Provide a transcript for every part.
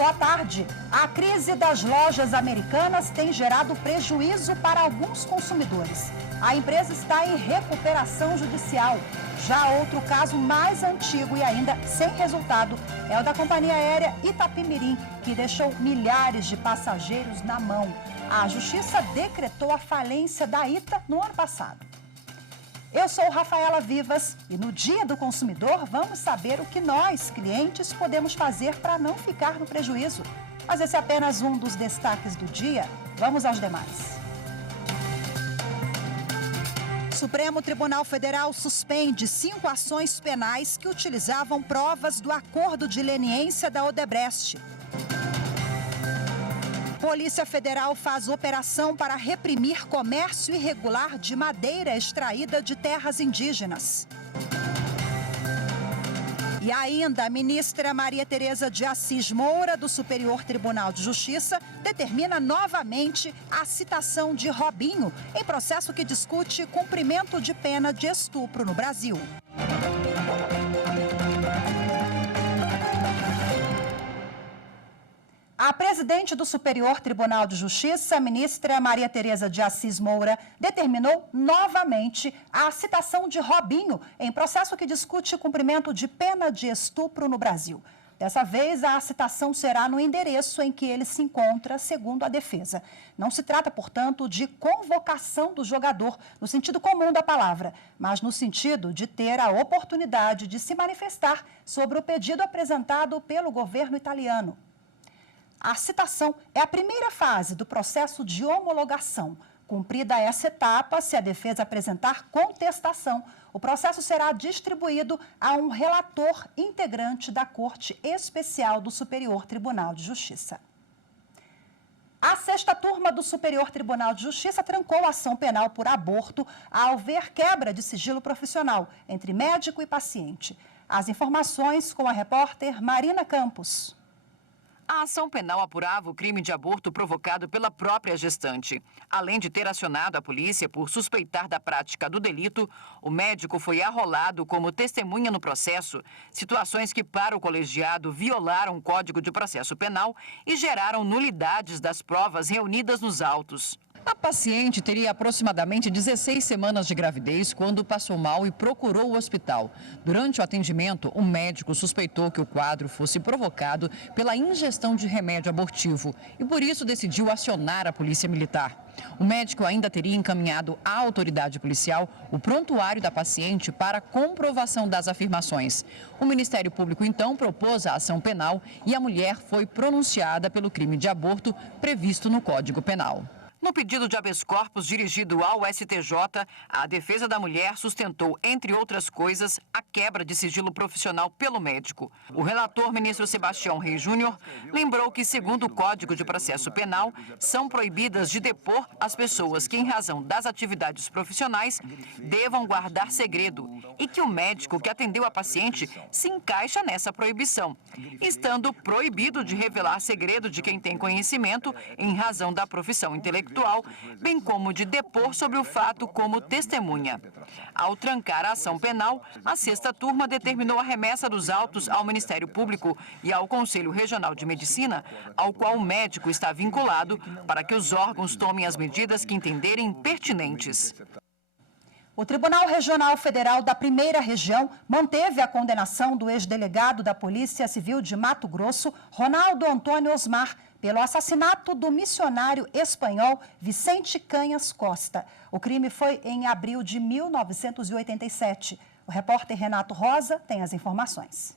boa tarde. A crise das lojas americanas tem gerado prejuízo para alguns consumidores. A empresa está em recuperação judicial. Já outro caso mais antigo e ainda sem resultado é o da companhia aérea Itapemirim, que deixou milhares de passageiros na mão. A Justiça decretou a falência da ITA no ano passado. Eu sou Rafaela Vivas e no Dia do Consumidor vamos saber o que nós, clientes, podemos fazer para não ficar no prejuízo. Mas esse é apenas um dos destaques do dia. Vamos aos demais. Supremo Tribunal Federal suspende 5 ações penais que utilizavam provas do acordo de leniência da Odebrecht. Polícia Federal faz operação para reprimir comércio irregular de madeira extraída de terras indígenas. E ainda, a ministra Maria Tereza de Assis Moura, do Superior Tribunal de Justiça, determina novamente a citação de Robinho em processo que discute cumprimento de pena de estupro no Brasil. A presidente do Superior Tribunal de Justiça, a ministra Maria Tereza de Assis Moura, determinou novamente a citação de Robinho em processo que discute cumprimento de pena de estupro no Brasil. Dessa vez, a citação será no endereço em que ele se encontra, segundo a defesa. Não se trata, portanto, de convocação do jogador, no sentido comum da palavra, mas no sentido de ter a oportunidade de se manifestar sobre o pedido apresentado pelo governo italiano. A citação é a primeira fase do processo de homologação. Cumprida essa etapa, se a defesa apresentar contestação, o processo será distribuído a um relator integrante da Corte Especial do Superior Tribunal de Justiça. A 6ª turma do Superior Tribunal de Justiça trancou a ação penal por aborto ao ver quebra de sigilo profissional entre médico e paciente. As informações com a repórter Marina Campos. A ação penal apurava o crime de aborto provocado pela própria gestante. Além de ter acionado a polícia por suspeitar da prática do delito, o médico foi arrolado como testemunha no processo, situações que, para o colegiado, violaram o Código de Processo Penal e geraram nulidades das provas reunidas nos autos. A paciente teria aproximadamente 16 semanas de gravidez quando passou mal e procurou o hospital. Durante o atendimento, o médico suspeitou que o quadro fosse provocado pela ingestão de remédio abortivo e, por isso, decidiu acionar a polícia militar. O médico ainda teria encaminhado à autoridade policial o prontuário da paciente para comprovação das afirmações. O Ministério Público, então, propôs a ação penal e a mulher foi pronunciada pelo crime de aborto previsto no Código Penal. No pedido de habeas corpus dirigido ao STJ, a defesa da mulher sustentou, entre outras coisas, a quebra de sigilo profissional pelo médico. O relator, ministro Sebastião Reis Júnior, lembrou que, segundo o Código de Processo Penal, são proibidas de depor as pessoas que, em razão das atividades profissionais, devam guardar segredo e que o médico que atendeu a paciente se encaixa nessa proibição, estando proibido de revelar segredo de quem tem conhecimento em razão da profissão intelectual, bem como de depor sobre o fato como testemunha. Ao trancar a ação penal, a 6ª turma determinou a remessa dos autos ao Ministério Público e ao Conselho Regional de Medicina, ao qual o médico está vinculado, para que os órgãos tomem as medidas que entenderem pertinentes. O Tribunal Regional Federal da 1ª Região manteve a condenação do ex-delegado da Polícia Civil de Mato Grosso, Ronaldo Antônio Osmar, pelo assassinato do missionário espanhol Vicente Canhas Costa. O crime foi em abril de 1987. O repórter Renato Rosa tem as informações.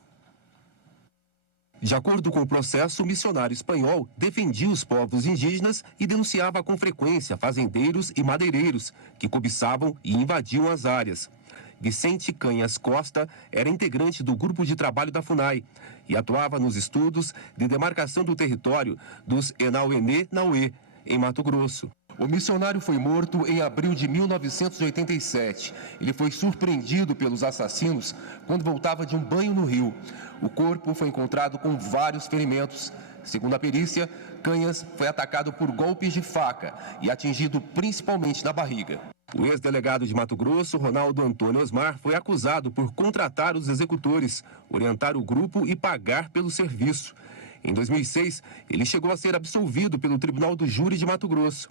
De acordo com o processo, o missionário espanhol defendia os povos indígenas e denunciava com frequência fazendeiros e madeireiros que cobiçavam e invadiam as áreas. Vicente Canhas Costa era integrante do grupo de trabalho da FUNAI e atuava nos estudos de demarcação do território dos Enauê-Nauê, em Mato Grosso. O missionário foi morto em abril de 1987. Ele foi surpreendido pelos assassinos quando voltava de um banho no rio. O corpo foi encontrado com vários ferimentos. Segundo a perícia, Canhas foi atacado por golpes de faca e atingido principalmente na barriga. O ex-delegado de Mato Grosso, Ronaldo Antônio Osmar, foi acusado por contratar os executores, orientar o grupo e pagar pelo serviço. Em 2006, ele chegou a ser absolvido pelo Tribunal do Júri de Mato Grosso.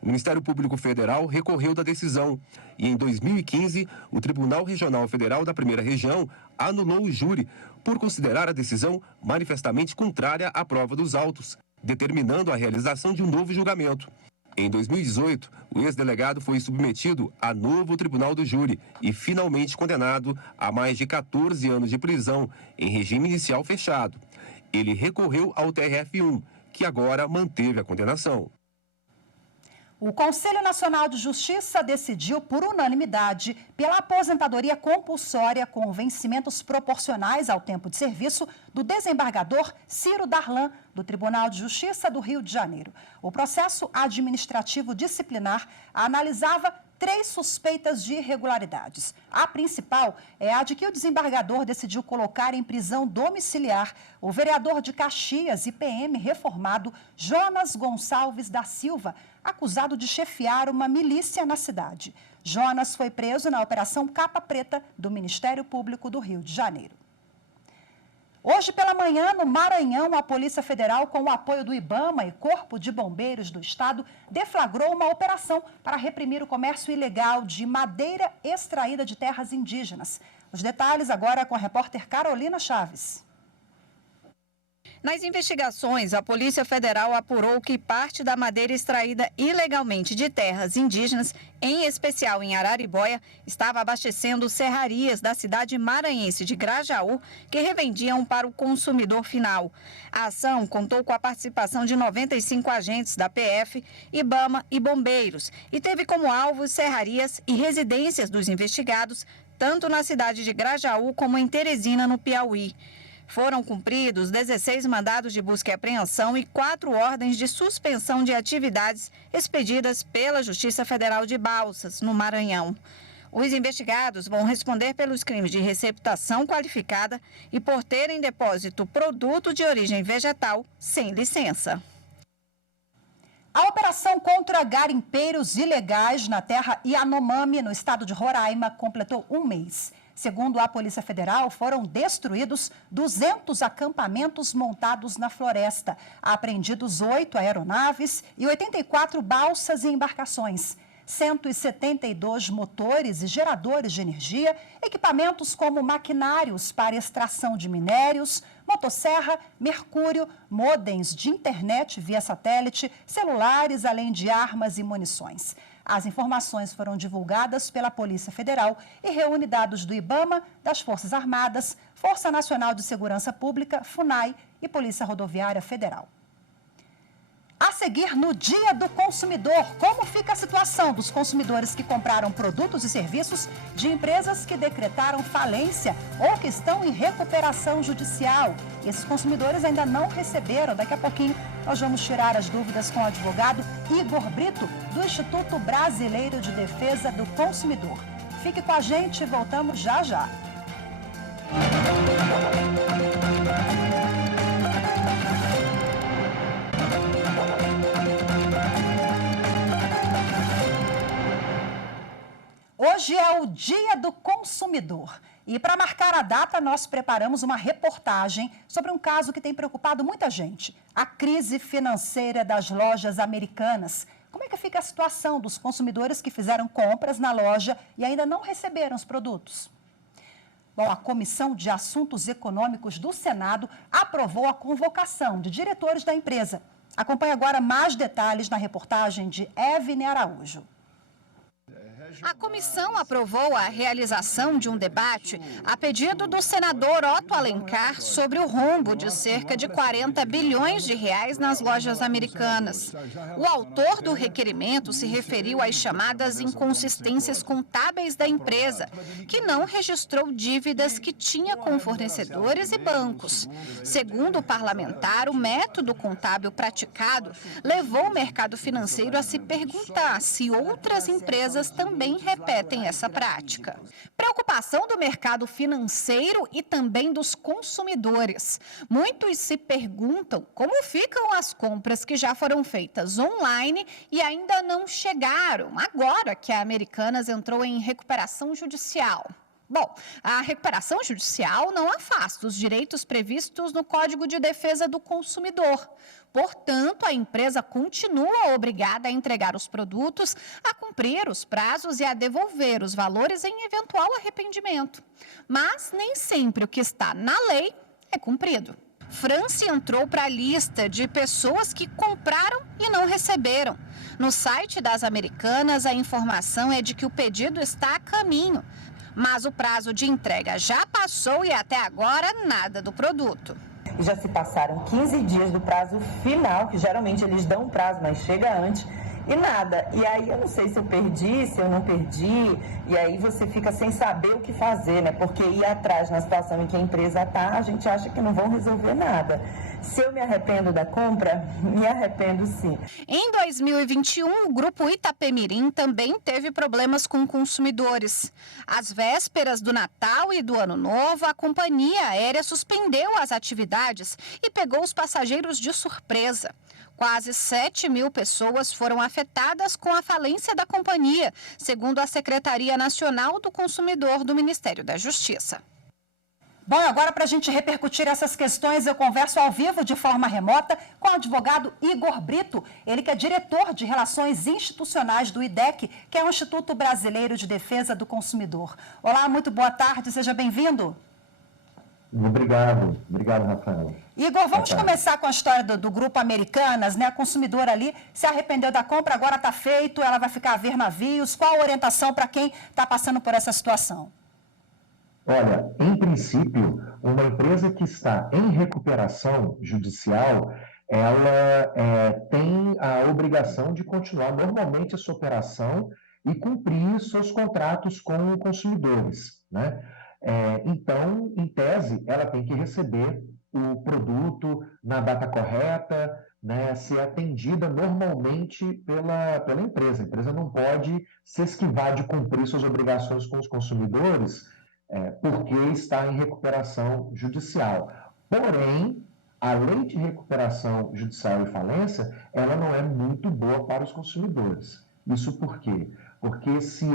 O Ministério Público Federal recorreu da decisão e, em 2015, o Tribunal Regional Federal da Primeira Região anulou o júri por considerar a decisão manifestamente contrária à prova dos autos, determinando a realização de um novo julgamento. Em 2018, o ex-delegado foi submetido a novo Tribunal do Júri e finalmente condenado a mais de 14 anos de prisão em regime inicial fechado. Ele recorreu ao TRF1, que agora manteve a condenação. O Conselho Nacional de Justiça decidiu por unanimidade pela aposentadoria compulsória com vencimentos proporcionais ao tempo de serviço do desembargador Ciro Darlan, do Tribunal de Justiça do Rio de Janeiro. O processo administrativo disciplinar analisava 3 suspeitas de irregularidades. A principal é a de que o desembargador decidiu colocar em prisão domiciliar o vereador de Caxias e PM reformado Jonas Gonçalves da Silva, acusado de chefiar uma milícia na cidade. Jonas foi preso na Operação Capa Preta do Ministério Público do Rio de Janeiro. Hoje pela manhã, no Maranhão, a Polícia Federal, com o apoio do IBAMA e Corpo de Bombeiros do Estado, deflagrou uma operação para reprimir o comércio ilegal de madeira extraída de terras indígenas. Os detalhes agora com a repórter Carolina Chaves. Nas investigações, a Polícia Federal apurou que parte da madeira extraída ilegalmente de terras indígenas, em especial em Araribóia, estava abastecendo serrarias da cidade maranhense de Grajaú, que revendiam para o consumidor final. A ação contou com a participação de 95 agentes da PF, IBAMA e bombeiros e teve como alvo serrarias e residências dos investigados, tanto na cidade de Grajaú como em Teresina, no Piauí. Foram cumpridos 16 mandados de busca e apreensão e 4 ordens de suspensão de atividades expedidas pela Justiça Federal de Balsas, no Maranhão. Os investigados vão responder pelos crimes de receptação qualificada e por ter em depósito produto de origem vegetal sem licença. A operação contra garimpeiros ilegais na terra Yanomami, no estado de Roraima, completou 1 mês. Segundo a Polícia Federal, foram destruídos 200 acampamentos montados na floresta, apreendidos 8 aeronaves e 84 balsas e embarcações, 172 motores e geradores de energia, equipamentos como maquinários para extração de minérios, motosserra, mercúrio, modems de internet via satélite, celulares, além de armas e munições. As informações foram divulgadas pela Polícia Federal e reúne dados do IBAMA, das Forças Armadas, Força Nacional de Segurança Pública, FUNAI e Polícia Rodoviária Federal. A seguir, no Dia do Consumidor, como fica a situação dos consumidores que compraram produtos e serviços de empresas que decretaram falência ou que estão em recuperação judicial? Esses consumidores ainda não receberam. Daqui a pouquinho nós vamos tirar as dúvidas com o advogado Igor Brito, do Instituto Brasileiro de Defesa do Consumidor. Fique com a gente e voltamos já já. Hoje é o Dia do Consumidor e para marcar a data nós preparamos uma reportagem sobre um caso que tem preocupado muita gente, a crise financeira das lojas americanas. Como é que fica a situação dos consumidores que fizeram compras na loja e ainda não receberam os produtos? Bom, a Comissão de Assuntos Econômicos do Senado aprovou a convocação de diretores da empresa. Acompanhe agora mais detalhes na reportagem de Evne Araújo. A comissão aprovou a realização de um debate a pedido do senador Otto Alencar sobre o rombo de cerca de 40 bilhões de reais nas lojas americanas. O autor do requerimento se referiu às chamadas inconsistências contábeis da empresa, que não registrou dívidas que tinha com fornecedores e bancos. Segundo o parlamentar, o método contábil praticado levou o mercado financeiro a se perguntar se outras empresas também repetem essa prática. Preocupação do mercado financeiro e também dos consumidores. Muitos se perguntam como ficam as compras que já foram feitas online e ainda não chegaram, agora que a Americanas entrou em recuperação judicial. Bom, a recuperação judicial não afasta os direitos previstos no Código de Defesa do Consumidor. Portanto, a empresa continua obrigada a entregar os produtos, a cumprir os prazos e a devolver os valores em eventual arrependimento. Mas nem sempre o que está na lei é cumprido. França entrou para a lista de pessoas que compraram e não receberam. No site das Americanas, a informação é de que o pedido está a caminho, mas o prazo de entrega já passou e até agora nada do produto. Já se passaram 15 dias do prazo final, que geralmente eles dão um prazo, mas chega antes, e nada. E aí eu não sei se eu perdi, se eu não perdi, e aí você fica sem saber o que fazer, né? Porque ir atrás na situação em que a empresa está, a gente acha que não vão resolver nada. Se eu me arrependo da compra, me arrependo sim. Em 2021, o grupo Itapemirim também teve problemas com consumidores. Às vésperas do Natal e do Ano Novo, a companhia aérea suspendeu as atividades e pegou os passageiros de surpresa. Quase 7.000 pessoas foram afetadas com a falência da companhia, segundo a Secretaria Nacional do Consumidor do Ministério da Justiça. Bom, agora para a gente repercutir essas questões, eu converso ao vivo de forma remota com o advogado Igor Brito, ele que é diretor de Relações Institucionais do IDEC, que é o Instituto Brasileiro de Defesa do Consumidor. Olá, muito boa tarde, seja bem-vindo. Obrigado, Rafael. Igor, vamos começar com a história do Grupo Americanas, né? A consumidora ali se arrependeu da compra, agora está feito, ela vai ficar a ver navios. Qual a orientação para quem está passando por essa situação? Olha, em princípio, uma empresa que está em recuperação judicial, ela tem a obrigação de continuar normalmente a sua operação e cumprir seus contratos com consumidores, né? Então, em tese, ela tem que receber o produto na data correta, né, ser atendida normalmente pela empresa. A empresa não pode se esquivar de cumprir suas obrigações com os consumidores porque está em recuperação judicial. Porém, a lei de recuperação judicial e falência, ela não é muito boa para os consumidores. Isso por quê? Porque se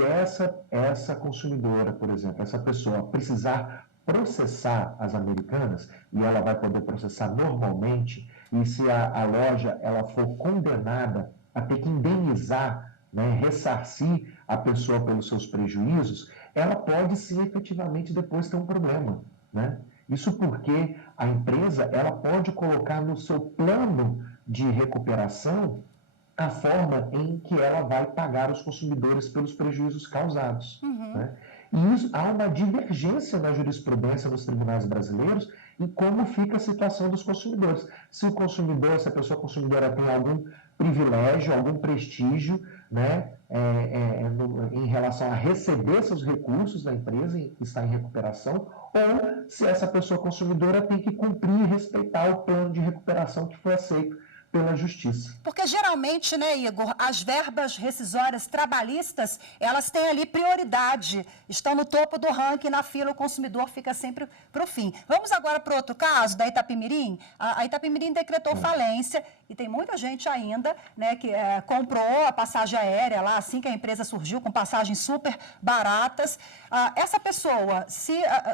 essa consumidora, por exemplo, essa pessoa precisar processar as Americanas, e ela vai poder processar normalmente, e se a loja ela for condenada a ter que indenizar, né, ressarcir a pessoa pelos seus prejuízos, ela pode sim efetivamente depois ter um problema, né? Isso porque a empresa ela pode colocar no seu plano de recuperação a forma em que ela vai pagar os consumidores pelos prejuízos causados. Né? E isso, há uma divergência na jurisprudência nos tribunais brasileiros em como fica a situação dos consumidores. Se a pessoa consumidora tem algum privilégio, algum prestígio, né, em relação a receber seus recursos da empresa que está em recuperação, ou se essa pessoa consumidora tem que cumprir e respeitar o plano de recuperação que foi aceito pela Justiça. Porque geralmente, né, Igor, as verbas rescisórias trabalhistas, elas têm ali prioridade, estão no topo do ranking, na fila o consumidor fica sempre para o fim. Vamos agora para outro caso, da Itapemirim. A Itapemirim decretou falência e tem muita gente ainda, né, que comprou a passagem aérea lá, assim que a empresa surgiu, com passagens super baratas. Essa pessoa,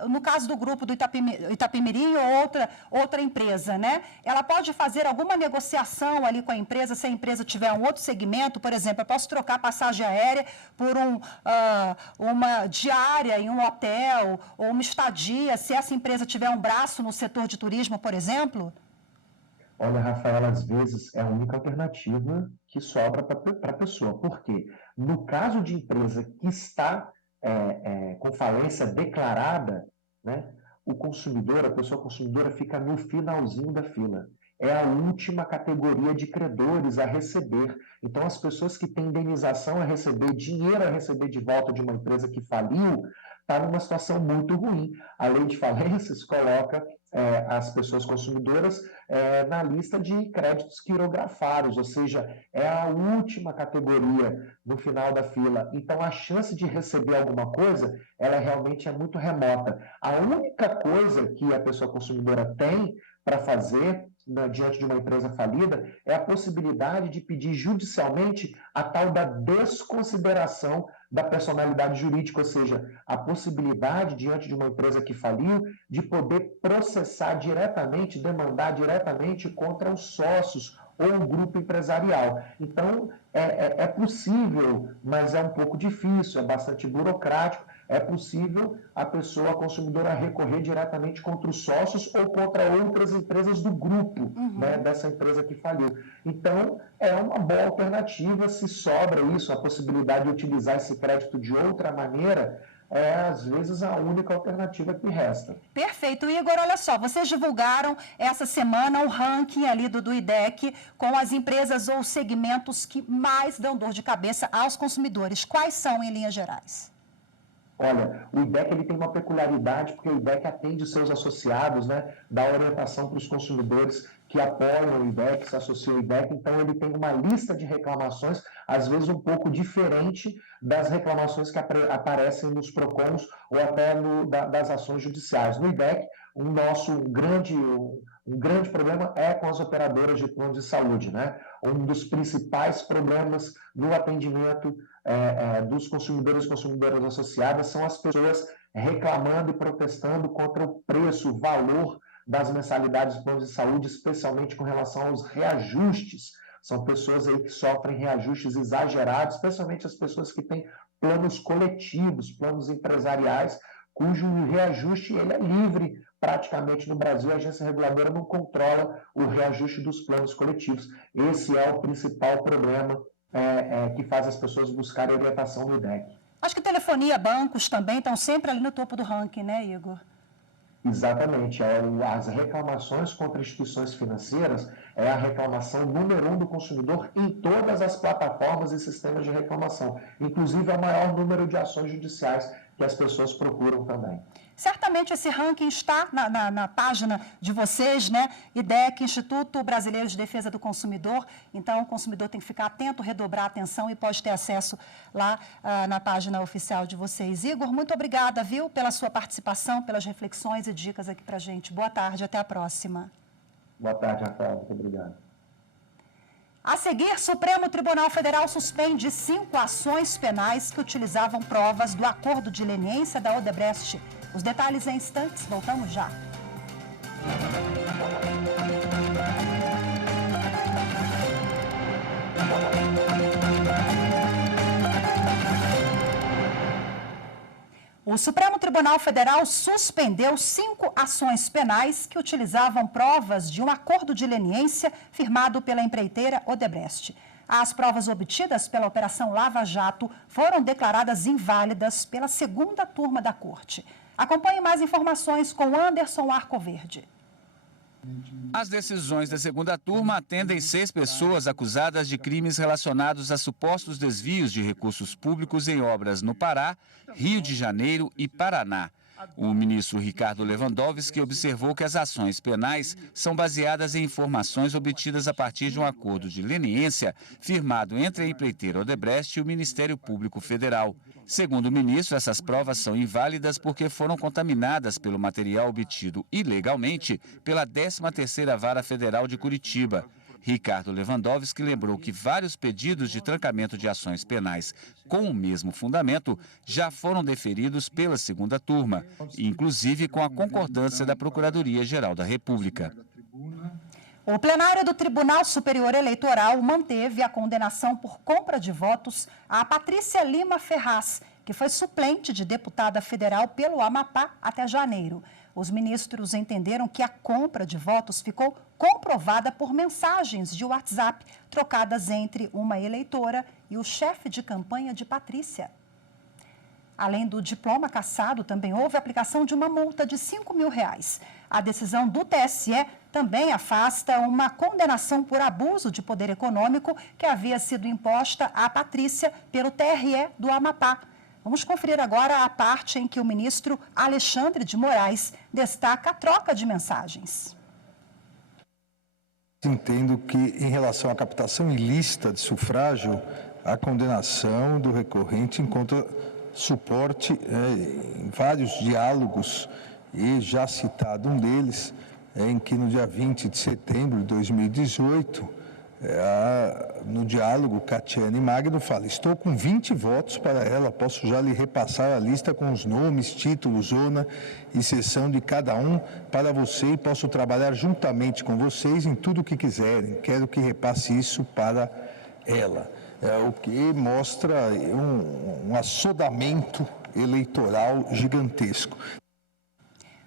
no caso do grupo do Itapemirim ou outra empresa, né, ela pode fazer alguma negociação ali com a empresa, se a empresa tiver um outro segmento, por exemplo, eu posso trocar passagem aérea por uma diária em um hotel ou uma estadia, se essa empresa tiver um braço no setor de turismo, por exemplo? Olha, Rafaela, às vezes é a única alternativa que sobra para a pessoa. Por quê? No caso de empresa que está com falência declarada, né, a pessoa consumidora fica no finalzinho da fila. É a última categoria de credores a receber. Então, as pessoas que têm indenização a receber, dinheiro a receber de volta de uma empresa que faliu, está numa situação muito ruim. A lei de falências coloca as pessoas consumidoras na lista de créditos quirografados, ou seja, é a última categoria no final da fila. Então, a chance de receber alguma coisa, ela realmente é muito remota. A única coisa que a pessoa consumidora tem para fazer diante de uma empresa falida é a possibilidade de pedir judicialmente a tal da desconsideração da personalidade jurídica, ou seja, a possibilidade, diante de uma empresa que faliu, de poder processar diretamente, demandar diretamente contra os sócios ou o grupo empresarial. Então, é possível, mas é um pouco difícil, é bastante burocrático, é possível a pessoa, a consumidora, recorrer diretamente contra os sócios ou contra outras empresas do grupo, né, dessa empresa que faliu. Então, é uma boa alternativa. Se sobra isso, a possibilidade de utilizar esse crédito de outra maneira, às vezes, a única alternativa que resta. Perfeito. Igor, olha só, vocês divulgaram essa semana o ranking ali do IDEC com as empresas ou segmentos que mais dão dor de cabeça aos consumidores. Quais são, em linhas gerais? Olha, o IDEC ele tem uma peculiaridade, porque o IDEC atende os seus associados, né, dá orientação para os consumidores que apoiam o IDEC, se associam ao IDEC, então ele tem uma lista de reclamações, às vezes um pouco diferente das reclamações que aparecem nos PROCONs ou até das ações judiciais. No IDEC, um grande problema é com as operadoras de planos de saúde, né? Um dos principais problemas no atendimento dos consumidores e consumidoras associadas são as pessoas reclamando e protestando contra o preço, o valor das mensalidades dos planos de saúde, especialmente com relação aos reajustes. São pessoas aí que sofrem reajustes exagerados, especialmente as pessoas que têm planos coletivos, planos empresariais, cujo reajuste ele é livre praticamente no Brasil. A agência reguladora não controla o reajuste dos planos coletivos. Esse é o principal problema que faz as pessoas buscarem orientação no IDEC. Acho que telefonia, bancos também estão sempre ali no topo do ranking, né, Igor? Exatamente. As reclamações contra instituições financeiras é a reclamação número 1 do consumidor em todas as plataformas e sistemas de reclamação. Inclusive, é o maior número de ações judiciais que as pessoas procuram também. Certamente esse ranking está na página de vocês, né? IDEC, Instituto Brasileiro de Defesa do Consumidor. Então, o consumidor tem que ficar atento, redobrar a atenção e pode ter acesso lá na página oficial de vocês. Igor, muito obrigada, viu, pela sua participação, pelas reflexões e dicas aqui pra gente. Boa tarde, até a próxima. Boa tarde, Rafael. Muito obrigado. A seguir, Supremo Tribunal Federal suspende 5 ações penais que utilizavam provas do acordo de leniência da Odebrecht. Os detalhes em instantes, voltamos já. O Supremo Tribunal Federal suspendeu 5 ações penais que utilizavam provas de um acordo de leniência firmado pela empreiteira Odebrecht. As provas obtidas pela Operação Lava Jato foram declaradas inválidas pela segunda turma da Corte. Acompanhe mais informações com Anderson Arcoverde. As decisões da segunda turma atendem 6 pessoas acusadas de crimes relacionados a supostos desvios de recursos públicos em obras no Pará, Rio de Janeiro e Paraná. O ministro Ricardo Lewandowski observou que as ações penais são baseadas em informações obtidas a partir de um acordo de leniência firmado entre a empreiteira Odebrecht e o Ministério Público Federal. Segundo o ministro, essas provas são inválidas porque foram contaminadas pelo material obtido ilegalmente pela 13ª Vara Federal de Curitiba. Ricardo Lewandowski lembrou que vários pedidos de trancamento de ações penais com o mesmo fundamento já foram deferidos pela segunda turma, inclusive com a concordância da Procuradoria-Geral da República. O plenário do Tribunal Superior Eleitoral manteve a condenação por compra de votos a Patrícia Lima Ferraz, que foi suplente de deputada federal pelo Amapá até janeiro. Os ministros entenderam que a compra de votos ficou comprovada por mensagens de WhatsApp trocadas entre uma eleitora e o chefe de campanha de Patrícia. Além do diploma cassado, também houve a aplicação de uma multa de R$ 5.000. A decisão do TSE também afasta uma condenação por abuso de poder econômico que havia sido imposta à Patrícia pelo TRE do Amapá. Vamos conferir agora a parte em que o ministro Alexandre de Moraes destaca a troca de mensagens. Entendo que, em relação à captação ilícita de sufrágio, a condenação do recorrente encontra suporte em vários diálogos, e já citado um deles, em que no dia 20 de setembro de 2018, no diálogo, Catiane Magno fala: estou com 20 votos para ela, posso já lhe repassar a lista com os nomes, títulos, zona e seção de cada um para você e posso trabalhar juntamente com vocês em tudo o que quiserem. Quero que repasse isso para ela. O que mostra um assodamento eleitoral gigantesco.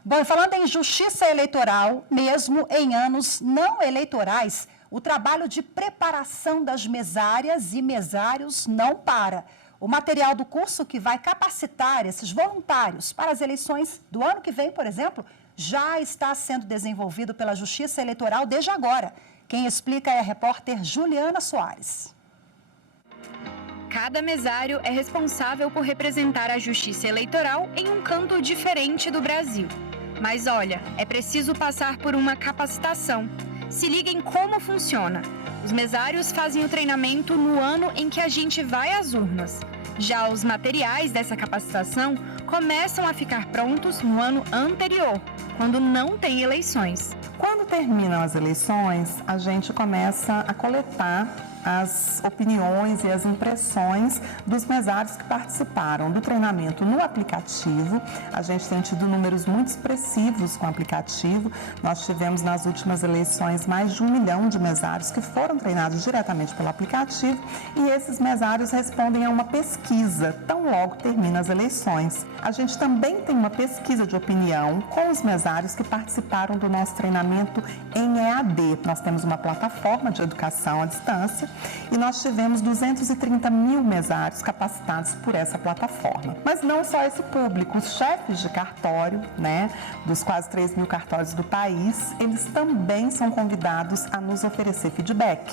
Bom, e falando em justiça eleitoral, mesmo em anos não eleitorais, o trabalho de preparação das mesárias e mesários não para. O material do curso que vai capacitar esses voluntários para as eleições do ano que vem, por exemplo, já está sendo desenvolvido pela Justiça Eleitoral desde agora. Quem explica é a repórter Juliana Soares. Cada mesário é responsável por representar a Justiça Eleitoral em um canto diferente do Brasil. Mas olha, é preciso passar por uma capacitação. Se liguem como funciona. Os mesários fazem o treinamento no ano em que a gente vai às urnas. Já os materiais dessa capacitação começam a ficar prontos no ano anterior, quando não tem eleições. Quando terminam as eleições, a gente começa a coletar as opiniões e as impressões dos mesários que participaram do treinamento no aplicativo. A gente tem tido números muito expressivos com o aplicativo. Nós tivemos nas últimas eleições mais de 1 milhão de mesários que foram treinados diretamente pelo aplicativo e esses mesários respondem a uma pesquisa tão logo termina as eleições. A gente também tem uma pesquisa de opinião com os mesários que participaram do nosso treinamento em EAD. Nós temos uma plataforma de educação à distância e nós tivemos 230 mil mesários capacitados por essa plataforma. Mas não só esse público, os chefes de cartório, dos quase 3 mil cartórios do país, eles também são convidados a nos oferecer feedback.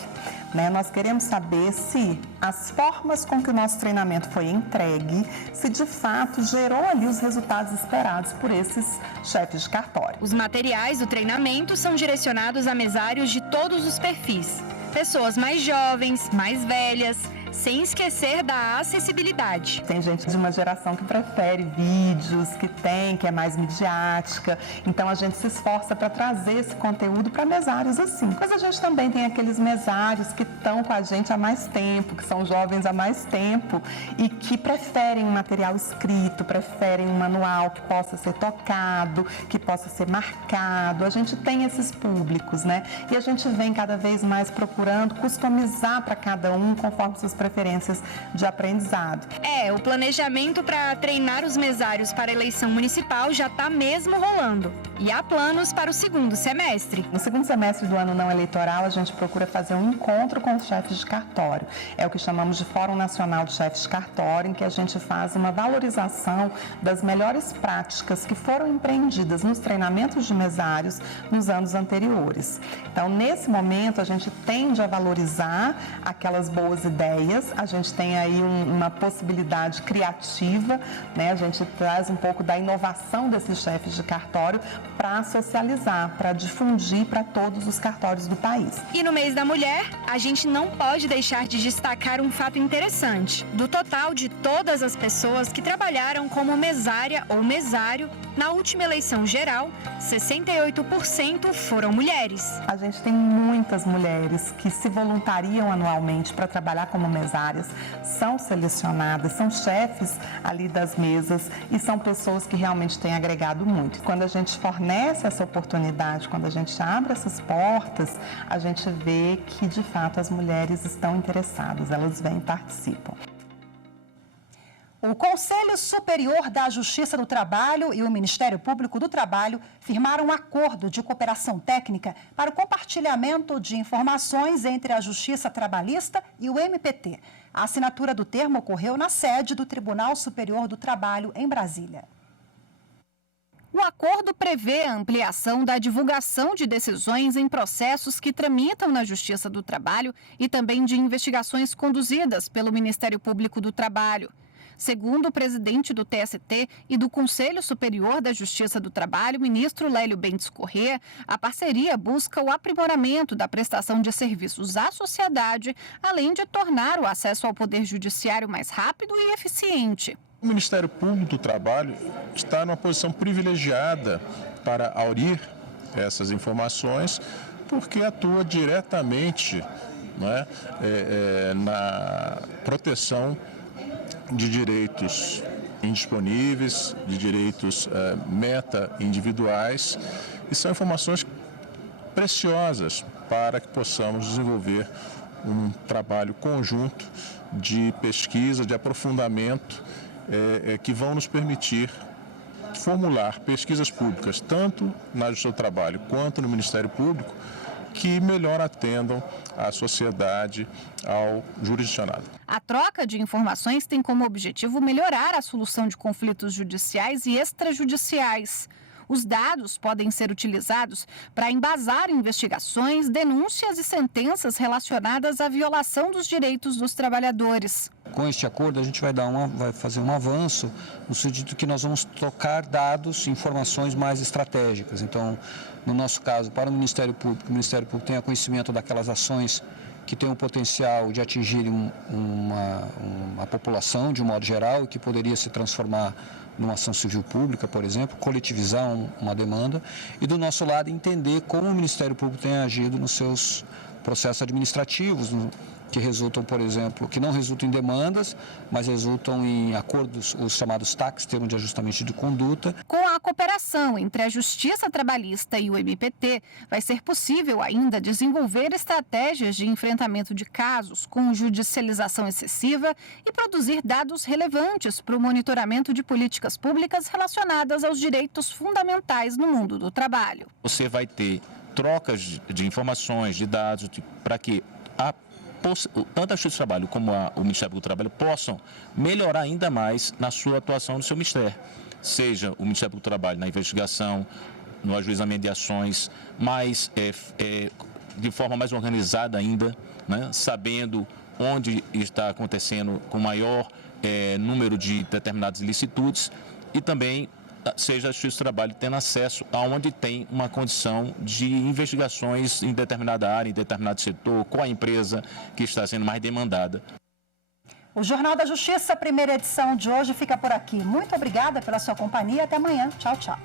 Nós queremos saber se as formas com que o nosso treinamento foi entregue, se de fato gerou ali os resultados esperados por esses chefes de cartório. Os materiais do treinamento são direcionados a mesários de todos os perfis. Pessoas mais jovens, mais velhas, sem esquecer da acessibilidade. Tem gente de uma geração que prefere vídeos, que é mais midiática, então a gente se esforça para trazer esse conteúdo para mesários assim. Mas a gente também tem aqueles mesários que estão com a gente há mais tempo, que são jovens há mais tempo e que preferem um material escrito, preferem um manual que possa ser tocado, que possa ser marcado. A gente tem esses públicos, E a gente vem cada vez mais procurando customizar para cada um conforme suas preferências de aprendizado. O planejamento para treinar os mesários para a eleição municipal já está mesmo rolando. E há planos para o segundo semestre. No segundo semestre do ano não eleitoral, a gente procura fazer um encontro com os chefes de cartório. É o que chamamos de Fórum Nacional de Chefes de Cartório, em que a gente faz uma valorização das melhores práticas que foram empreendidas nos treinamentos de mesários nos anos anteriores. Então, nesse momento, a gente tende a valorizar aquelas boas ideias. A gente tem aí uma possibilidade criativa, A gente traz um pouco da inovação desses chefes de cartório para socializar, para difundir para todos os cartórios do país. E no mês da mulher, a gente não pode deixar de destacar um fato interessante. Do total de todas as pessoas que trabalharam como mesária ou mesário, na última eleição geral, 68% foram mulheres. A gente tem muitas mulheres que se voluntariam anualmente para trabalhar como mesárias, são selecionadas, são chefes ali das mesas e são pessoas que realmente têm agregado muito. Quando a gente fornece essa oportunidade, quando a gente abre essas portas, a gente vê que de fato as mulheres estão interessadas, elas vêm e participam. O Conselho Superior da Justiça do Trabalho e o Ministério Público do Trabalho firmaram um acordo de cooperação técnica para o compartilhamento de informações entre a Justiça Trabalhista e o MPT. A assinatura do termo ocorreu na sede do Tribunal Superior do Trabalho, em Brasília. O acordo prevê a ampliação da divulgação de decisões em processos que tramitam na Justiça do Trabalho e também de investigações conduzidas pelo Ministério Público do Trabalho. Segundo o presidente do TST e do Conselho Superior da Justiça do Trabalho, ministro Lélio Bentes Corrêa, a parceria busca o aprimoramento da prestação de serviços à sociedade, além de tornar o acesso ao Poder Judiciário mais rápido e eficiente. O Ministério Público do Trabalho está numa posição privilegiada para aurir essas informações porque atua diretamente, né, na proteção de direitos indisponíveis, de direitos meta-individuais, e são informações preciosas para que possamos desenvolver um trabalho conjunto de pesquisa, de aprofundamento, que vão nos permitir formular pesquisas públicas, tanto na Justiça do Trabalho quanto no Ministério Público, que melhor atendam a sociedade ao jurisdicionado. A troca de informações tem como objetivo melhorar a solução de conflitos judiciais e extrajudiciais. Os dados podem ser utilizados para embasar investigações, denúncias e sentenças relacionadas à violação dos direitos dos trabalhadores. Com este acordo, a gente vai fazer um avanço no sentido que nós vamos trocar dados, informações mais estratégicas. Então, no nosso caso, para o Ministério Público tenha conhecimento daquelas ações que têm o potencial de atingir uma população de um modo geral e que poderia se transformar numa ação civil pública, por exemplo, coletivizar uma demanda, e do nosso lado entender como o Ministério Público tem agido nos seus processos administrativos, que resultam, por exemplo, que não resultam em demandas, mas resultam em acordos, os chamados TACs, termo de ajustamento de conduta. Com a cooperação entre a Justiça Trabalhista e o MPT, vai ser possível ainda desenvolver estratégias de enfrentamento de casos com judicialização excessiva e produzir dados relevantes para o monitoramento de políticas públicas relacionadas aos direitos fundamentais no mundo do trabalho. Você vai ter trocas de informações, de dados, para que tanto a Justiça do Trabalho como o Ministério do Trabalho possam melhorar ainda mais na sua atuação no seu ministério. Seja o Ministério do Trabalho na investigação, no ajuizamento de ações, mas de forma mais organizada ainda, né, sabendo onde está acontecendo com maior número de determinadas ilicitudes, e também seja a Justiça do Trabalho tendo acesso aonde tem uma condição de investigações em determinada área, em determinado setor, qual a empresa que está sendo mais demandada. O Jornal da Justiça, primeira edição de hoje, fica por aqui. Muito obrigada pela sua companhia. Até amanhã. Tchau, tchau.